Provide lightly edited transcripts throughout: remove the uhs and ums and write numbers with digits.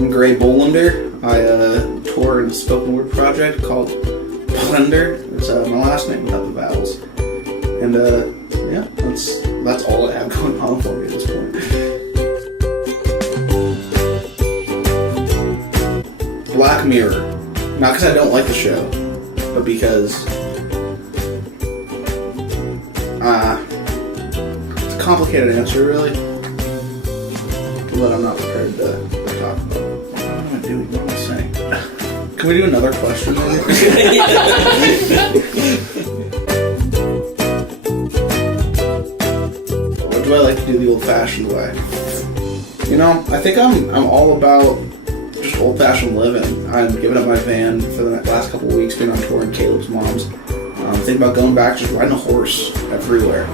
I'm Gray Bohlender. I tour in a spoken word project called Bohlender. It's my last name without the vowels. And yeah, that's all I have going on for me at this point. Black Mirror. Not because I don't like the show, but because it's a complicated answer, really. But I'm not prepared to talk about. What am I doing? What am I saying? Can we do another question, maybe? Or do I like to do the old-fashioned way? You know, I think I'm all about just old-fashioned living. I'm giving up my van for the last couple of weeks, been on tour in Caleb's mom's. Thinking about going back, just riding a horse everywhere.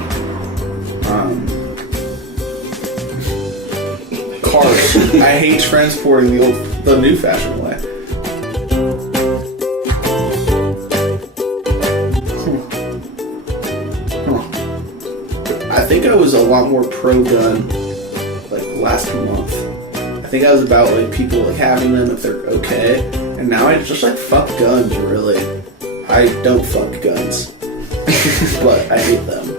Cars. I hate transporting the new-fashioned way. I think I was a lot more pro-gun like last month. I think I was about like people like having them if they're okay, and now I just like fuck guns. Really, I don't fuck guns, but I hate them.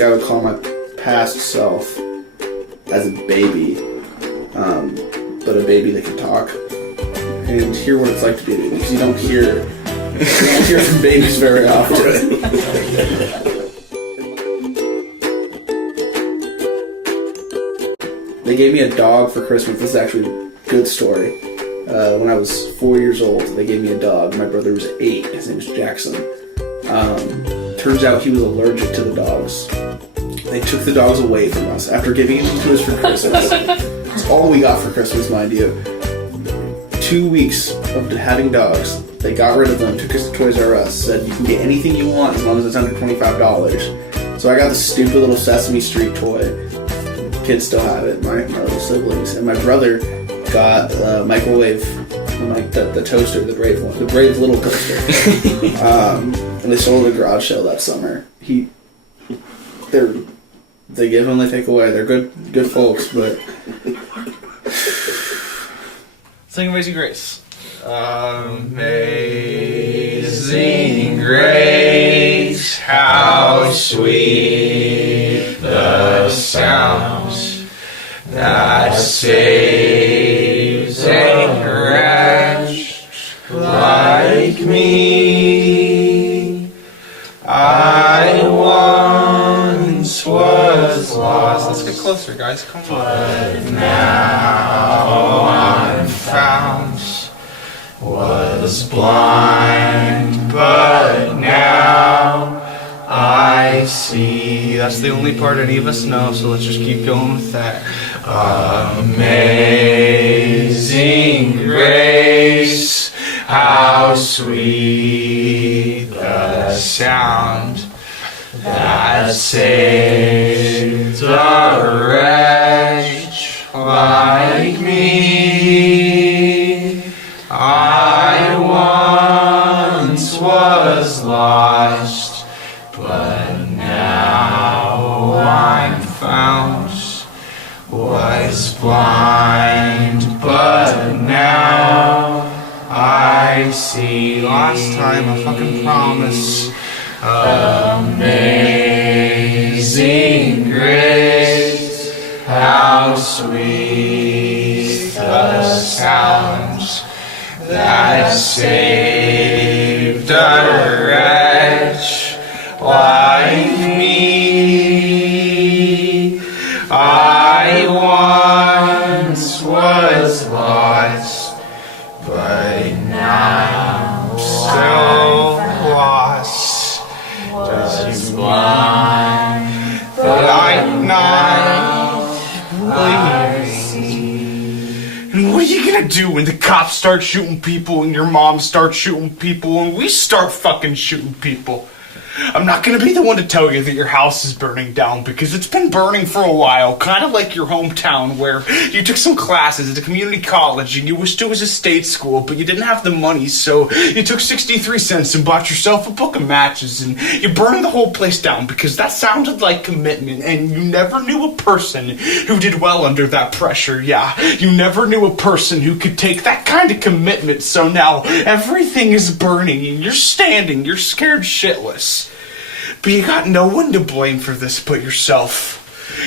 I would call my past self as a baby, but a baby that can talk and hear what it's like to be a baby, because you don't hear from babies very often. They gave me a dog for Christmas. This is actually a good story. When I was 4 years old, they gave me a dog. My brother was 8. His name was Jackson. Turns out he was allergic to the dogs. They took the dogs away from us after giving them to us for Christmas. That's all we got for Christmas, mind you. 2 weeks of having dogs, they got rid of them, took us to Toys R Us, said you can get anything you want as long as it's under $25. So I got the stupid little Sesame Street toy. Kids still have it, my little siblings. And my brother got a microwave, like the toaster, the Brave one, the Brave little toaster. And they sold at a garage sale that summer. They give them, they take away. They're good folks, but... Sing Amazing Grace. Amazing Grace, how sweet the sound that saves a wretch like me. I once was lost. Let's get closer, guys. Come on. But now I'm found. Was blind, but now I see. That's the only part any of us know, so let's just keep going with that. Amazing grace, how sweet the sound that saved a wretch like me. I once was lost, but now I'm found. Was blind, but now I see. Last time, I fucking promise. Amazing grace, how sweet the sound that saved a wretch like me. I once was lost, but now I'm still lost. Just blind, but I'm not bleeding. And what are you gonna do when the cops start shooting people and your mom starts shooting people and we start fucking shooting people? I'm not going to be the one to tell you that your house is burning down, because it's been burning for a while, kind of like your hometown, where you took some classes at a community college and you wished it was a state school, but you didn't have the money, so you took 63 cents and bought yourself a book of matches and you burned the whole place down because that sounded like commitment, and you never knew a person who did well under that pressure. Yeah, you never knew a person who could take that kind of commitment, so now everything is burning and you're standing, you're scared shitless. But you got no one to blame for this but yourself.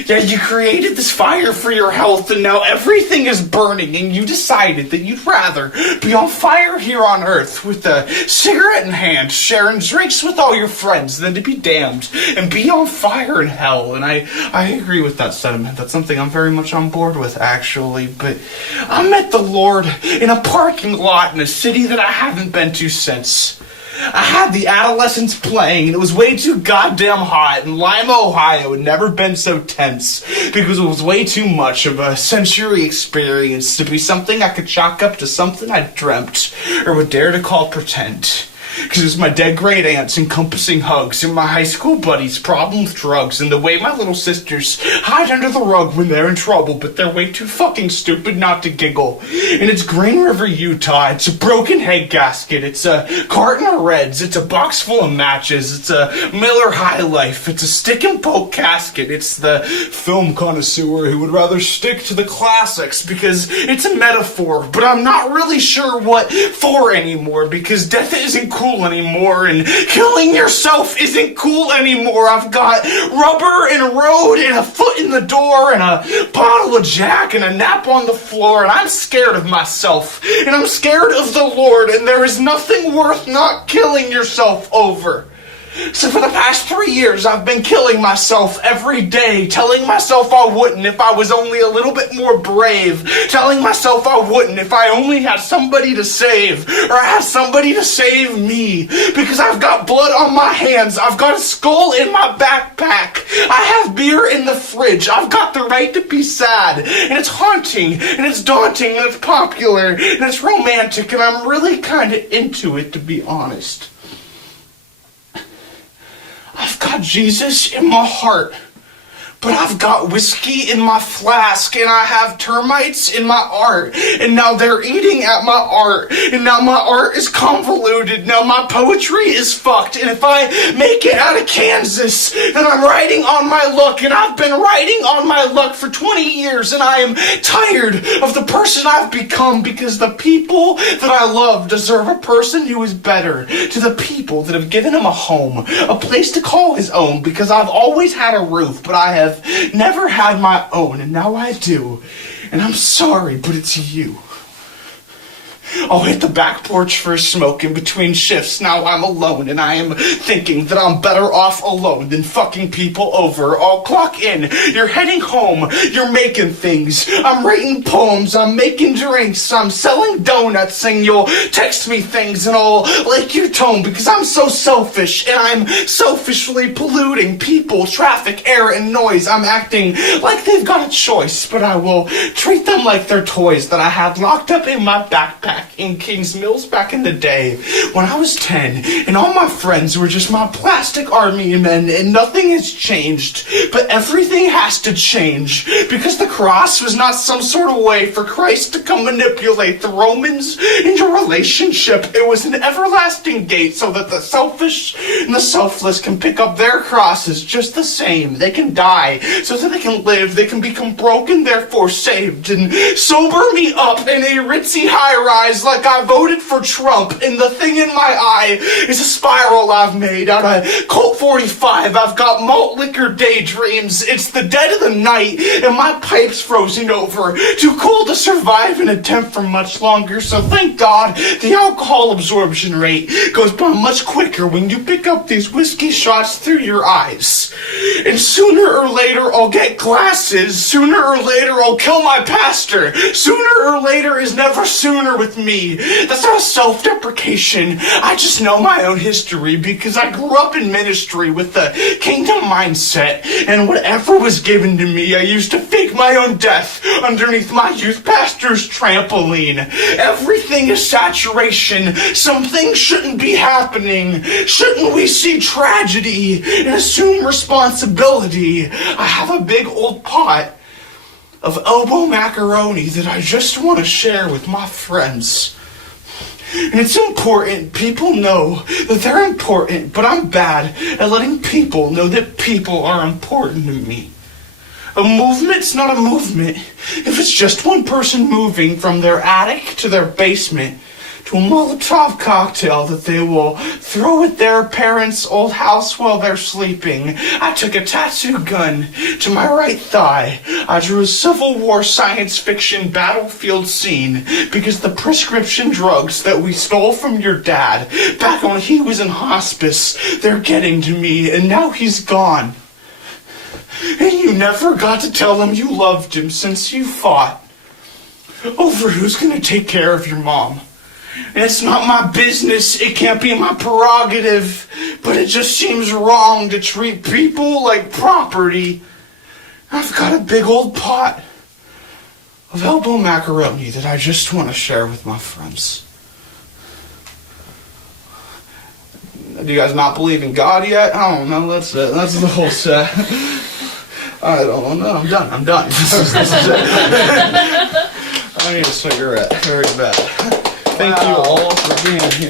Yeah, you created this fire for your health, and now everything is burning, and you decided that you'd rather be on fire here on Earth with a cigarette in hand, sharing drinks with all your friends, than to be damned and be on fire in hell. And I agree with that sentiment. That's something I'm very much on board with, actually. But I met the Lord in a parking lot in a city that I haven't been to since. I had the Adolescents playing, and it was way too goddamn hot, and Lima, Ohio had never been so tense, because it was way too much of a sensory experience to be something I could chalk up to something I dreamt, or would dare to call pretend. Because it was my dead great aunts encompassing hugs, and my high school buddies' problem with drugs, and the way my little sisters hide under the rug when they're in trouble, but they're way too fucking stupid not to giggle. And it's Green River, Utah. It's a broken head gasket. It's a carton of Reds. It's a box full of matches. It's a Miller High Life. It's a stick and poke casket. It's the film connoisseur who would rather stick to the classics because it's a metaphor, but I'm not really sure what for anymore, because death isn't cool anymore, and killing yourself isn't cool anymore. I've got rubber and road and a foot in the door and a bottle of Jack and a nap on the floor, and I'm scared of myself, and I'm scared of the Lord, and there is nothing worth not killing yourself over. So for the past 3 years, I've been killing myself every day, telling myself I wouldn't if I was only a little bit more brave, telling myself I wouldn't if I only had somebody to save, or I had somebody to save me, because I've got blood on my hands, I've got a skull in my backpack, I have beer in the fridge, I've got the right to be sad, and it's haunting, and it's daunting, and it's popular, and it's romantic, and I'm really kind of into it, to be honest. I've got Jesus in my heart, but I've got whiskey in my flask, and I have termites in my art, and now they're eating at my art, and now my art is convoluted, now my poetry is fucked, and if I make it out of Kansas, then I'm writing on my luck, and I've been writing on my luck for 20 years, and I am tired of the person I've become, because the people that I love deserve a person who is better, to the people that have given him a home, a place to call his own, because I've always had a roof, but I have never had my own, and now I do. And I'm sorry, but it's you. I'll hit the back porch for a smoke in between shifts. Now I'm alone, and I am thinking that I'm better off alone than fucking people over. I'll clock in. You're heading home. You're making things. I'm writing poems. I'm making drinks. I'm selling donuts, and you'll text me things, and I'll like your tone, because I'm so selfish, and I'm selfishly polluting people, traffic, air, and noise. I'm acting like they've got a choice, but I will treat them like they're toys that I had locked up in my backpack in Kings Mills back in the day when I was 10, and all my friends were just my plastic army men, and nothing has changed, but everything has to change, because the cross was not some sort of way for Christ to come manipulate the Romans into a relationship. It was an everlasting gate so that the selfish and the selfless can pick up their crosses just the same. They can die so that they can live. They can become broken, therefore saved, and sober me up in a ritzy high-rise like I voted for Trump, and the thing in my eye is a spiral I've made out of Colt 45. I've got malt liquor daydreams. It's the dead of the night, and my pipe's frozen over, too cold to survive an attempt for much longer, so thank God the alcohol absorption rate goes by much quicker when you pick up these whiskey shots through your eyes. And sooner or later I'll get glasses. Sooner or later I'll kill my pastor. Sooner or later is never sooner with me. me. That's not a self-deprecation. I just know my own history because I grew up in ministry with the kingdom mindset, and whatever was given to me, I used to fake my own death underneath my youth pastor's trampoline. Everything is saturation. Some things shouldn't be happening. Shouldn't we see tragedy and assume responsibility? I have a big old pot of elbow macaroni that I just want to share with my friends. And it's important. People know that they're important, but I'm bad at letting people know that people are important to me. A movement's not a movement if it's just one person moving from their attic to their basement to a Molotov cocktail that they will throw at their parents' old house while they're sleeping. I took a tattoo gun to my right thigh. I drew a Civil War science fiction battlefield scene because the prescription drugs that we stole from your dad back when he was in hospice, they're getting to me, and now he's gone. And you never got to tell him you loved him since you fought over who's gonna take care of your mom. And it's not my business, it can't be my prerogative, but it just seems wrong to treat people like property. I've got a big old pot of elbow macaroni that I just want to share with my friends. Do you guys not believe in God yet? I don't know, that's it. That's the whole set. I don't know, I'm done. This is it. I need a cigarette, very bad. Thank you all for being here.